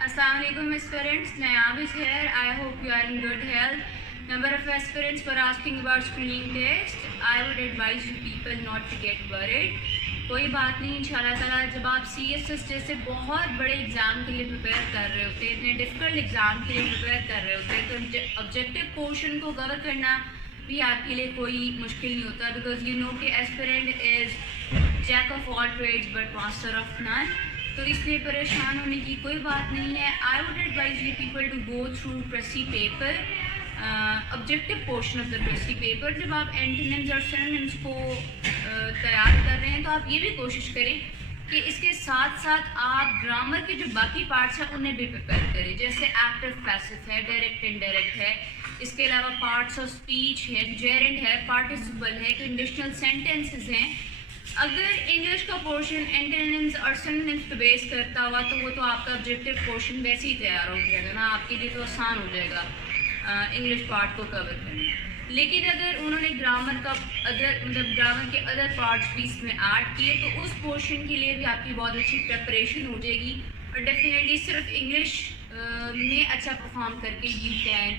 Assalamu alaikum aspirants, Nayab is here. I hope you are in good health. Number of aspirants were asking about screening test. I would advise you people not to get worried. कोई बात नहीं, इंशाल्लाह ताला जब आप CSS जैसे बहुत बड़े एग्ज़ाम के लिए प्रिपेयर कर रहे होते हैं, इतने डिफ़िकल्ट एग्ज़ाम के लिए प्रिपेयर कर रहे होते हैं, तो ऑब्जेक्टिव पोर्शन को कवर करना भी आपके लिए कोई मुश्किल नहीं होता, बिकॉज यू नो कि aspirant is jack of all trades but master of none. तो इसलिए परेशान होने की कोई बात नहीं है. I would advise you people to go through precis paper, objective portion of the precis paper. जब आप एंटोनिम्स और सिनोनिम्स को तैयार कर रहे हैं तो आप ये भी कोशिश करें कि इसके साथ साथ आप ग्रामर के जो बाकी पार्ट्स हैं उन्हें भी प्रिपेयर करें, जैसे एक्टिव पैसिव है, डायरेक्ट इनडायरेक्ट है, इसके अलावा पार्ट्स ऑफ स्पीच है, जेरेंड है, पार्टिसिपल है, कंडीशनल सेंटेंसेस हैं. अगर इंग्लिश का पोर्शन एंटोनिम्स और सिनोनिम्स पे बेस करता हुआ तो वो तो आपका ऑब्जेक्टिव पोर्शन वैसे ही तैयार हो जाएगा ना, आपके लिए तो आसान हो जाएगा इंग्लिश पार्ट को कवर करना. लेकिन अगर उन्होंने ग्रामर का ग्रामर के अदर पार्ट्स भी इसमें ऐड किए तो उस पोर्शन के लिए भी आपकी बहुत अच्छी प्रिपरेशन हो जाएगी. और डेफिनेटली सिर्फ इंग्लिश में अच्छा परफॉर्म करके यू कैन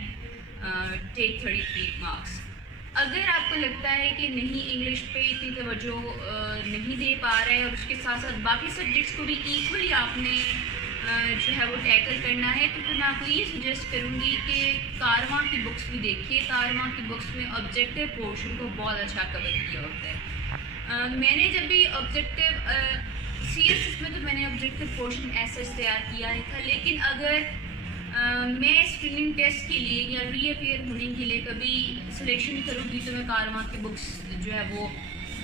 टेक 33 मार्क्स. अगर आपको लगता है कि नहीं इंग्लिश पे इतनी तवज्जो नहीं दे पा रहे हैं और उसके साथ साथ बाकी सब्जेक्ट्स को भी इक्वली आपने जो है वो टैकल करना है, तो फिर मैं आपको ये सजेस्ट करूँगी कि कारवां की बुक्स भी देखिए. कारवां की बुक्स में ऑब्जेक्टिव पोर्शन को बहुत अच्छा कवर किया होता है. मैंने जब भी ऑब्जेक्टिव CSS में तो मैंने ऑब्जेक्टिव पोर्शन ऐसे तैयार किया नहीं था, लेकिन अगर मैं स्क्रीनिंग टेस्ट के लिए या रीअपेयर होने के लिए कभी सिलेक्शन करूँगी तो मैं कारवां की बुक्स जो है वो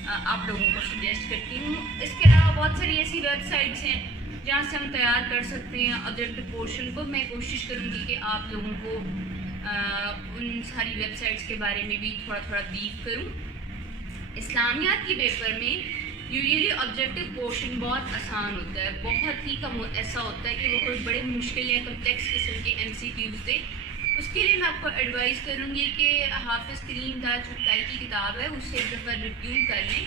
आप लोगों को सजेस्ट करती हूँ. इसके अलावा बहुत सारी ऐसी वेबसाइट्स हैं जहाँ से हम तैयार कर सकते हैं ऑब्जेक्टिव पोर्शन को. मैं कोशिश करूँगी कि आप लोगों को उन सारी वेबसाइट्स के बारे में भी थोड़ा थोड़ा ब्रीफ करूँ. इस्लामियात की पेपर में यूजुअली ऑब्जेक्टिव पोर्शन बहुत आसान होता है, बहुत ही कम ऐसा होता है कि वो कोई बड़े मुश्किल या कम्प्लेक्स किस्म के MCQs दे. उसके लिए मैं आपको एडवाइस करूँगी कि हाफिज़ करीम दाज चुटकाई की किताब है उससे एक दफ़ा रिव्यू कर लें.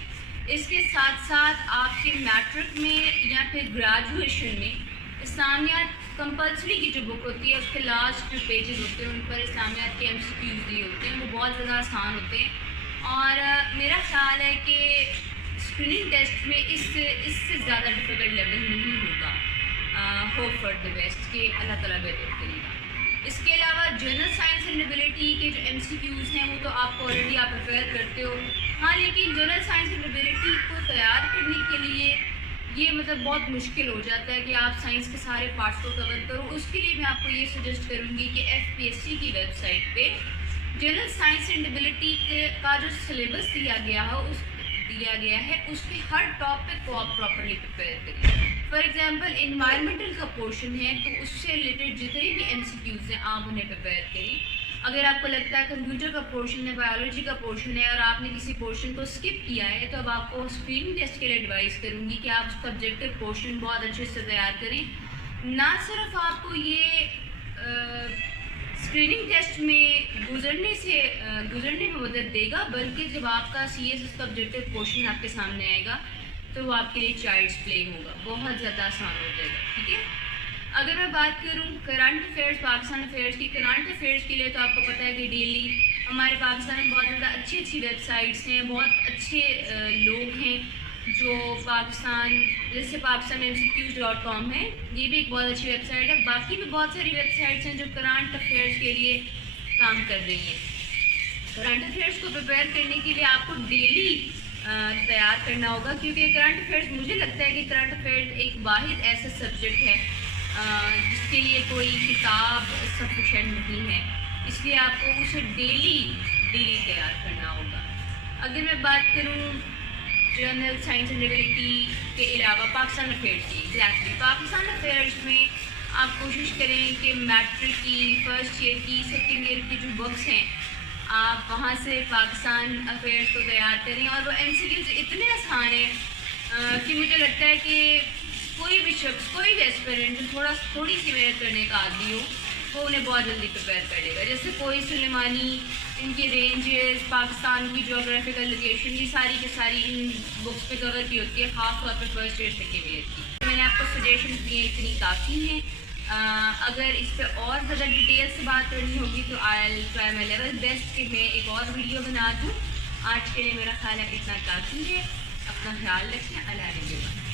इसके साथ साथ आपके मैट्रिक में या फिर ग्रेजुएशन में इस्लामियात कंपल्सरी की जो बुक होती है उसके लास्ट जो पेजेस होते हैं उन पर इस्लामियात के MCQs दिए होते हैं, वो बहुत ज़्यादा आसान होते हैं. और मेरा ख्याल है कि स्क्रीनिंग टेस्ट में इससे ज़्यादा डिफिकल्ट लेवल नहीं होगा. होप फॉर द बेस्ट कि अल्लाह ताला बेहतर करेगा. इसके अलावा जनरल साइंस एंड एबिलिटी के जो MCQs हैं वो तो आपको ऑलरेडी आप प्रिपेयर करते हो. हाँ, लेकिन जनरल साइंस एंड एबिलिटी को तैयार करने के लिए ये बहुत मुश्किल हो जाता है कि आप साइंस के सारे पार्ट्स को कवर करो. उसके लिए मैं आपको ये सजेस्ट करूँगी कि FPSC की वेबसाइट पे जनरल साइंस एंड एबिलिटी का जो सिलेबस दिया गया है उसके हर टॉपिक को आप प्रॉपरली प्रिपेयर करिए. फॉर एग्जांपल एनवायरमेंटल का पोर्शन है तो उससे रिलेटेड जितने भी MCQs हैं आप उन्हें प्रिपेयर करिए. अगर आपको लगता है कंप्यूटर का पोर्शन है, बायोलॉजी का पोर्शन है और आपने किसी पोर्शन को स्किप किया है तो अब आपको स्क्रीनिंग टेस्ट के लिए एडवाइस करूँगी कि आप उसका ऑब्जेक्टिव पोर्शन बहुत अच्छे से तैयार करें. ना सिर्फ आपको ये स्क्रीनिंग टेस्ट में गुजरने में मदद देगा, बल्कि जब आपका CSS का ऑब्जेक्टिव पोर्शन आपके सामने आएगा तो वो आपके लिए चाइल्ड्स प्ले होगा, बहुत ज़्यादा आसान हो जाएगा. ठीक है. अगर मैं बात करूँ करंट अफेयर्स, पाकिस्तान अफेयर्स की, करंट अफेयर्स के लिए तो आपको पता है कि डेली हमारे पाकिस्तान में बहुत ज़्यादा अच्छी वेबसाइट्स हैं, बहुत अच्छे लोग हैं जो जैसे पाकिस्तान MCQs.com है, ये भी एक बहुत अच्छी वेबसाइट है. बाकी भी बहुत सारी वेबसाइट्स हैं जो करंट अफेयर्स के लिए काम कर रही हैं. करंट अफेयर्स को प्रिपेयर करने के लिए आपको डेली तैयार करना होगा, क्योंकि करंट अफेयर्स मुझे लगता है कि करंट अफेयर्स एक वाहिद ऐसा सब्जेक्ट है जिसके लिए कोई किताब सफिशेंट नहीं है, इसलिए आपको उसे डेली तैयार करना होगा. अगर मैं बात करूँ जनरल साइंस एंड एबिलिटी के अलावा पाकिस्तान अफेयर्स की, पाकिस्तान अफेयर्स में आप कोशिश करें कि मैट्रिक की, फर्स्ट ईयर की, सेकेंड ईयर की जो बुक्स हैं आप वहाँ से पाकिस्तान अफेयर्स को तैयार करें. और वो MCQs इतने आसान हैं कि मुझे लगता है कि कोई भी शख्स, कोई भी एस्पिरेंट जो थोड़ी सी मेहनत करने का आदी हो वो उन्हें बहुत जल्दी प्रिपेयर कर लेगा. जैसे कोई सुलेमानी, इनकी रेंजेस, पाकिस्तान की जोग्राफिकल लोकेशन, ये सारी की सारी इन बुक्स पे कवर की होती है, खास तौर पर फर्स्ट ईयर सेकेंड ईयर की. मैंने आपको सजेशन दिए, इतनी काफ़ी हैं. اگر اس پہ اور زیادہ ڈیٹیل سے بات کرنی ہوگی تو I try my level best کہ میں ایک اور ویڈیو بنا دوں. آج کے لیے میرا خیال ہے اتنا کافی ہے. اپنا خیال رکھیں. اللہ حافظ.